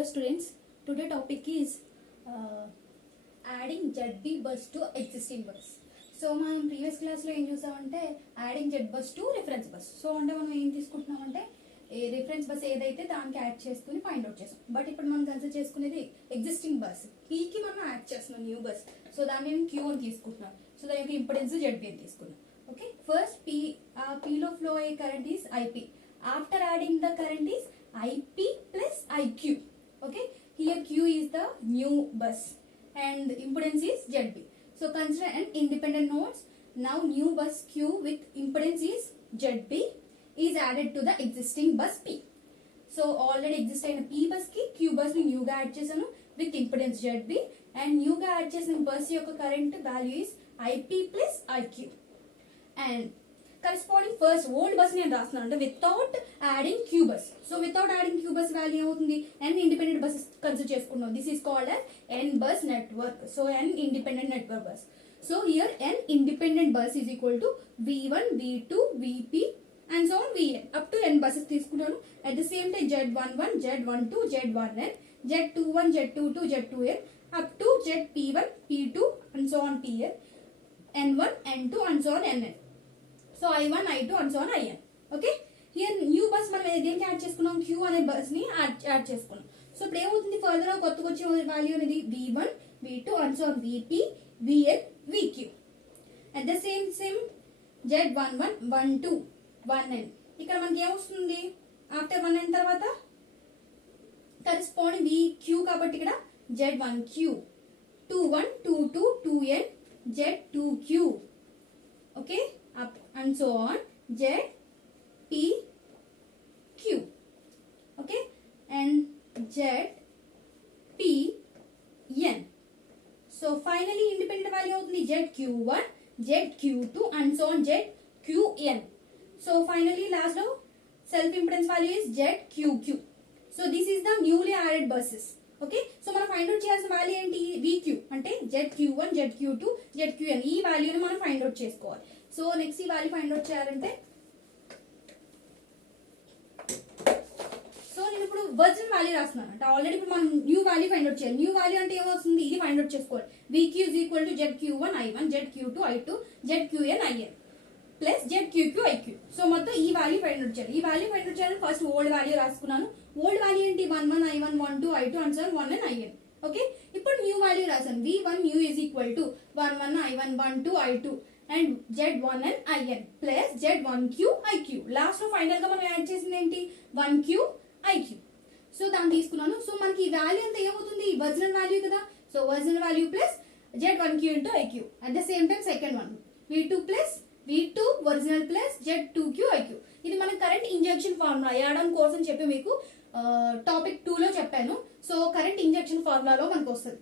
Hello students, today topic is adding ZB bus to existing bus. So మనం previous క్లాస్లో ఏం చూసామంటే adding Z bus to reference bus. So అంటే మనం ఏం తీసుకుంటున్నామంటే ఏ రిఫరెన్స్ బస్ ఏదైతే దానికి యాడ్ చేసుకుని ఫైండ్ అవుట్ చేస్తాం. బట్ ఇప్పుడు మనం కన్సిడర్ చేసుకునేది ఎగ్జిస్టింగ్ బస్ పీకి మనం యాడ్ చేస్తున్నాం న్యూ బస్. సో దాన్ని నేను క్యూ అని తీసుకుంటున్నాను. సో దాని యొక్క ఇంపిడెన్స్ జెడ్బీ అని తీసుకున్నాం. ఓకే, ఫస్ట్ పీలో ఫ్లో అయ్యే current is IP. After adding the current is IP plus IQ. Okay, here Q is the new bus and impedance is ZB. So consider an independent nodes. Now new bus Q with impedance is ZB is added to the existing bus P. So already exist in P bus ki Q bus ni new ga add chesanu with impedance ZB and new ga add chesin bus yokka current value is IP plus IQ. And corresponding first old bus నేను రాస్తున్నాను అంటే without adding Q bus. So without adding Q bus value ఏమవుతుంది? n independent buses consider చేసుకున్నాం. This is called as n bus network. So n independent network bus. So here n independent bus is equal to v1 v2 vp and so on vn up to n buses తీసుకున్నాను. at the same time z11 z12 z1n z21 z22 z2n up to zp1 p2 and so on pn n1 n2 and so on nn. So I1 I2 and so on IN. Okay, here new bus మనం దేనికి add చేసుకున్నాం? Queue అనే bus ని add చేసుకున్నాం. So ఇప్పుడు ఏమవుతుంది? Further కొత్తగా వచ్చే వాల్యూ అనేది v1 v2 and so on vp vn vq. At the same z11 12 1n. ఇక్కడ మనకి ఏమొస్తుంది? ఆఫ్టర్ 1n తర్వాత కరెస్పాండింగ్ vq కాబట్టి ఇక్కడ z1q 21 22 2n z2q. Okay, up and so on z p q. Okay, and z p n. So finally independent value అవుతుంది zq1 zq2 and so on zqn. So finally last లో self impedance value is zqq. So this is the newly added buses. Okay, so మనం find out చేయాల్సిన value ఏంటి? vq అంటే zq1 zq2 zqn. ఈ వాల్యూని మనం find out చేసుకోవాలి. So next ఈ వాల్యూ ఫైండ్ అవుట్ చేయాలంటే సో నేను ఇప్పుడు ఒరిజినల్ వాల్యూ రాస్తున్నాను అంటే ఆల్రెడీ ఇప్పుడు మనం న్యూ వాల్యూ ఫైండ్ అవుట్ చేయాలి. న్యూ వాల్యూ అంటే ఏమవుతుంది? ఇది ఫైండ్ అవుట్ చేసుకోవాలి. vq is equal to zq1 i1 zq2 i2 zqn in plus zqq iq. So మొత్తం ఈ వాల్యూ ఫైండ్ అవుట్ చేయాలి. ఈ వాల్యూ ఫైండ్ అవుట్ చేయాలని ఫస్ట్ ఓల్డ్ వాల్యూ రాసుకున్నాను. ఓల్డ్ వాల్యూ ఏంటి? 11 i1 12 i2 and so on 1n in. Okay, ఇప్పుడు new value రాసాను. v1 new is equal to 11 i1 12 i2 and z1n in plus z1q iq. Last లో final గా మనం add చేసింది ఏంటి? 1q iq. So దాన్ని తీసుకున్నాను. సో మనకి ఈ వాల్యూ అంతా ఏమవుతుంది? ఒరిజినల్ వాల్యూ కదా. So original value plus z1q into iq. At the same time second one v2 plus v2 original plus z2q iq. ఇది మన కరెంట్ ఇంజెక్షన్ ఫార్ములా యాడన్ కోసం చెప్పి మీకు టాపిక్ 2 లో చెప్పాను. సో కరెంట్ ఇంజెక్షన్ ఫార్ములాలో మనకు వస్తుంది.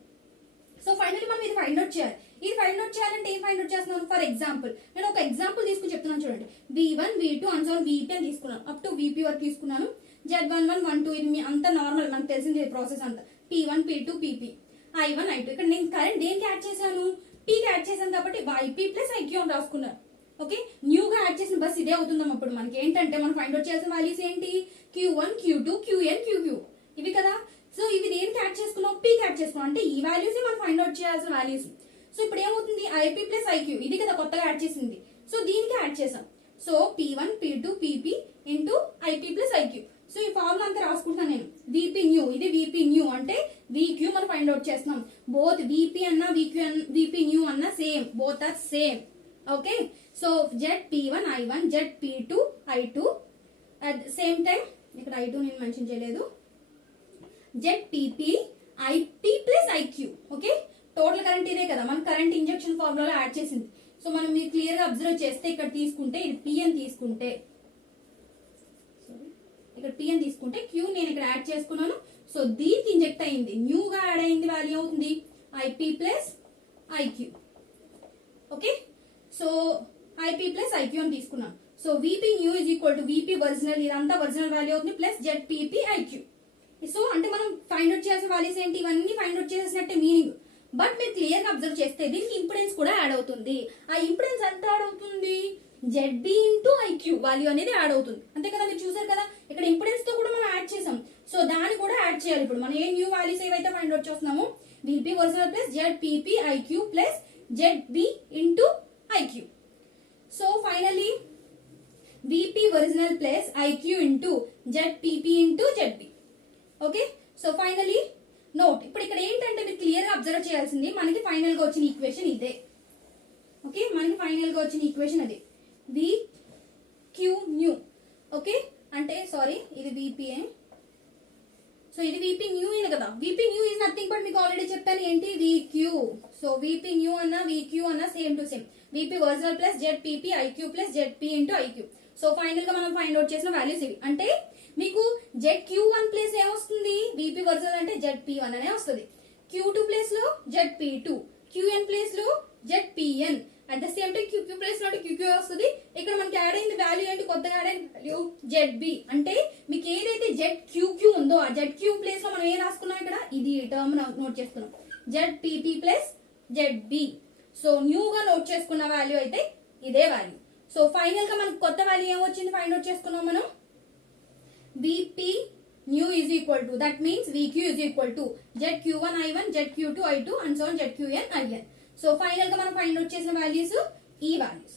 సో ఫైనల్లీ మనం ఇది ఫైండ్ అవుట్ చేయాలి. ఇది ఫైండ్ అవుట్ చేయాలంటే ఏం ఫైండ్ అవుట్ చేస్తున్నాను? ఫర్ ఎగ్జాంపుల్ నేను ఒక ఎగ్జాంపుల్ తీసుకుని చెప్తున్నాను చూడండి. v1 v2 and so on vp అని తీసుకున్నాను. అప్ టు vp వరకు తీసుకున్నాను. z11 12 ఇది మీ అంత నార్మల్ మనకు తెలిసింది ప్రాసెస్ అంతా. p1 p2 pp i1 i2. ఇక్కడ నేను కరెంట్ దేనికి యాడ్ చేశాను? p కి యాడ్ చేశాను కాబట్టి ip ప్లస్ iq అని రాసుకున్నాను. ఓకే, న్యూగా యాడ్ చేసిన బస్ ఇదే అవుతుందాం. అప్పుడు మనకి ఏంటంటే మనం ఫైండ్ అవుట్ చేయాల్సిన వాల్యూస్ ఏంటి? q1 q2 qn qq ఇవి కదా. సో ఇవి దేనికి యాడ్ చేసుకున్నాం? p కి యాడ్ చేసుకున్నాం. అంటే ఈ వాల్యూస్ మనం ఫైండ్ అవుట్ చేయాల్సిన వాల్యూస్. సో ఇప్పుడు ఏమవుతుంది? ip ప్లస్ iq ఇది కదా కొత్తగా యాడ్ చేసింది. సో దీనికి యాడ్ చేసాం. So p1 p2 pp into ip plus iq. So ఈ ఫార్ములా అంతా రాసుకుంటున్నాను నేను. vp న్యూ ఇది vp న్యూ అంటే vq మనం ఫైండ్ అవుట్ చేస్తున్నాం. బోత్ vp అన్నా vp న్యూ అన్నా same, both are same. Okay, so zp1 i1 zp2 i2 at same time ఇక్కడ i2 నేను మెన్షన్ చేయలేదు. zpp ip plus iq. Okay, total current ఇదే కదా మన కరెంట్ ఇంజెక్షన్ ఫార్ములాలో యాడ్ చేసింది. సో మనం మీరు క్లియర్ గా అబ్జర్వ్ చేస్తే ఇక్కడ తీసుకుంటే ఇది p అని తీసుకుంటే ఇక్కడ p అని తీసుకుంటే q నేను ఇక్కడ యాడ్ చేసుకున్నాను. సో దీనికి ఇంజెక్ట్ అయింది న్యూగా యాడ్ అయింది వాల్యూ అవుతుంది ip plus iq. Okay, so ip plus iq అని తీసుకున్నాం. So vp new is equal to vp original ఇదంతా ఒరిజినల్ వాల్యూ అవుతుంది ప్లస్ zpp iq. సో అంటే మనం ఫైండ్ అవుట్ చేయాల్సిన వాల్యూస్ ఏంటి? ఇవన్నీ ఫైండ్ అవుట్ చేసినట్టే మీనింగ్. బట్ మీరు క్లియర్ గా అబ్జర్వ్ చేస్తే దీనికి ఇంపిడెన్స్ కూడా యాడ్ అవుతుంది. ఆ ఇంపిడెన్స్ ఎంత యాడ్ అవుతుంది? ZB ఇంటూ IQ వాల్యూ అనేది యాడ్ అవుతుంది. అంతే కదా, మీరు చూసారు కదా ఇక్కడ ఇంపిడెన్స్ తో కూడా మనం యాడ్ చేసాం. సో దాన్ని కూడా యాడ్ చేయాలి. ఇప్పుడు మనం ఏ న్యూ వాల్యూస్ ఏవైతే ఫైండ్ అవుట్ చేస్తున్నామో VP original plus ZPP IQ plus ZB into IQ. So finally VP original plus IQ into ZPP into ZB. Okay, so finally note. ఇప్పుడు ఇక్కడ ఏంటంటే మీరు క్లియర్ గా అబ్జర్వ్ చేయాల్సింది మనకి ఫైనల్ గా వచ్చిన ఈక్వేషన్ ఇదే. ఓకే, మనకి ఫైనల్ గా వచ్చిన ఈక్వేషన్ అదే VQ న్యూ. ఓకే, అంటే సారీ ఇది VPA. సో ఇది VP న్యూ అయిన కదా. VP new is nothing but మీకు ఆల్రెడీ చెప్పాను ఏంటి VQ. సో VP న్యూ అన్న VQ అన్న same to same. VP original plus ZPP IQ plus ZP into IQ. So final గా మనం ఫైండ్ అవుట్ చేసిన వాల్యూస్ ఇవి. అంటే మీకు ZQ1 ప్లేస్ ఏమొస్తుంది, VP ఒరిజినల్ అంటే ZP1 అనే వస్తుంది. Q2 ప్లేస్ లో ZP2, QN ప్లేస్ లో ZPN, at the same time QQ place లో QQ వస్తుంది. ఇక్కడ మనకి యాడ్ అయింది వాల్యూ ఏంటి, కొత్తగా యాడ్ అయిన వాల్యూ ZB. అంటే మీకు ఏదైతే ZQQ ఉందో ఆ ZQ ప్లేస్ లో మనం ఏం రాసుకున్నాం ఇక్కడ, ఇది టర్మ్ నోట్ చేసుకున్నాం ZPP plus ZB. So new గా నోట్ చేసుకున్న వాల్యూ అయితే ఇదే వాల్యూ. సో ఫైనల్ గా మనకు కొత్త వాల్యూ ఏమొచ్చింది ఫైండ్ అవుట్ చేసుకున్నాం మనం. VP new is equal to, that means VQ is equal to ZQ1 I1 ZQ2 I2 and so on ZQN IN. So final గా మనం ఫైండ్ అవుట్ చేసిన వాల్యూస్ ఈ వాల్యూస్.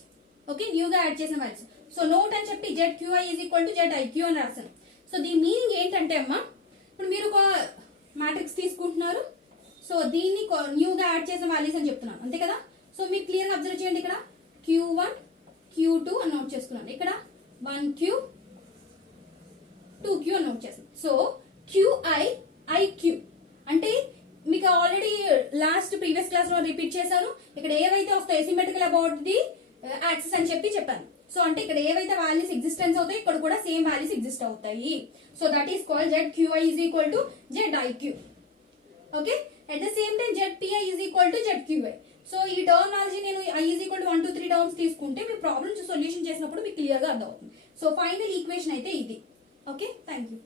ఓకే, న్యూ గా add చేసిన values. So note అని చెప్పి ZQI is equal to ZIQ అని రాశాను. సో దీని మీనింగ్ ఏంటంటే అమ్మా, ఇప్పుడు మీరు ఒక మ్యాట్రిక్స్ తీసుకుంటున్నారు. సో దీన్ని న్యూ గా యాడ్ చేసిన వాల్యూస్ అని చెప్తున్నాను, అంతే కదా. సో మీరు క్లియర్ గా అబ్జర్వ్ చేయండి. ఇక్కడ Q1 Q2 అని నోట్ చేసుకున్నాను. ఇక్కడ 1Q 2Q అని నోట్ చేస్తాం. సో QI IQ అంటే మీకు ఆల్రెడీ లాస్ట్ ప్రీవియస్ క్లాస్ లో రిపీట్ చేశాను. ఇక్కడ ఏవైతే వస్తాయో సిమెట్రికల్ అబౌట్ ది యాక్సిస్ అని చెప్పాను. సో అంటే ఇక్కడ ఏవైతే వాల్యూస్ ఎగ్జిస్టెన్స్ అవుతాయి ఇక్కడ కూడా సేమ్ వాల్యూస్ ఎగ్జిస్ట్ అవుతాయి. So that is called ZQI is equal to ZIQ. Okay, at the same time ZPI is equal to ZQI. So ఈ టర్మినాలజీ నేను I is equal to 1 2 3 terms తీసుకుంటే మీ problems solution చేసినప్పుడు మీకు clear గా అర్థమవుతుంది. So final equation అయితే ఇది. Okay, thank you.